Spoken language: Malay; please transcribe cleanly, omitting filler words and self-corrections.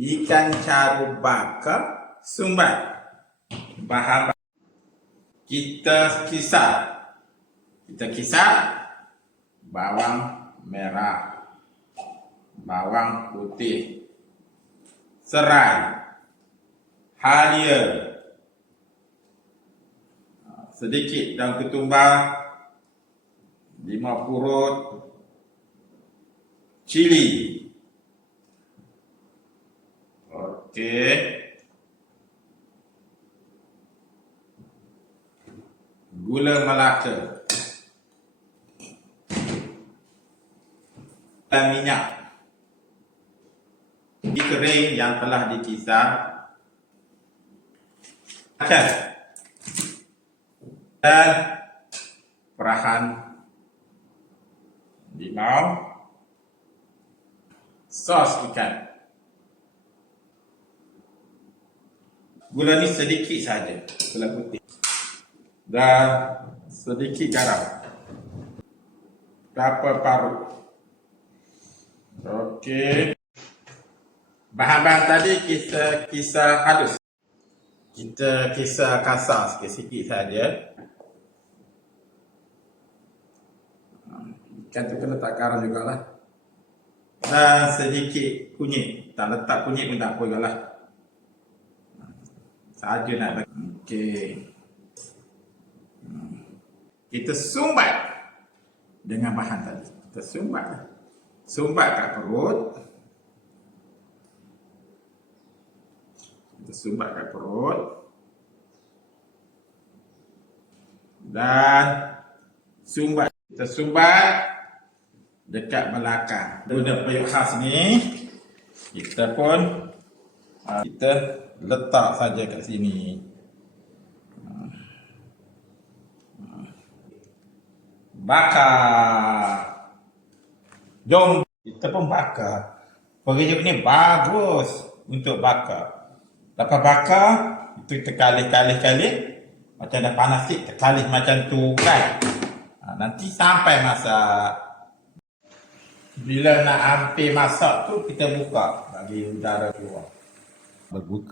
ikan carut bakar sumbat. Bahan kita kisar bawang merah, bawang putih, serai, halia, sedikit daun ketumbar, 5 purut cili. Okey. Gula melaka. Dan minyak. Ikan kering yang telah dikisar. Dan perahan limau. Sos ikan. Gula ni sedikit saja, gula putih. Dan sedikit garam. Kelapa parut. Okey. Bahan-bahan tadi kita kisar halus. Kita kisar kasar sikit-sikit saja. Ikan tu kena letak garam jugalah. Dan sedikit kunyit. Tak letak kunyit pun tak apa jugalah. Saja nak bagi. Okey. Kita sumbat dengan bahan tadi. Kita sumbat. Sumbat kat perut. Kita sumbat kat perut. Dan sumbat. Kita sumbat dekat belakang. Guna periuk khas ni, kita pun kita letak saja kat sini. Bakar. Jom kita pun bakar. Periuk ni bagus untuk bakar. Lepas bakar, itu kita kalih-kalih. Macam dah panas sikit, kita kalih macam tu kan. Nanti sampai masak. Bila nak hampir masak tu, kita buka bagi udara keluar. Berbuka.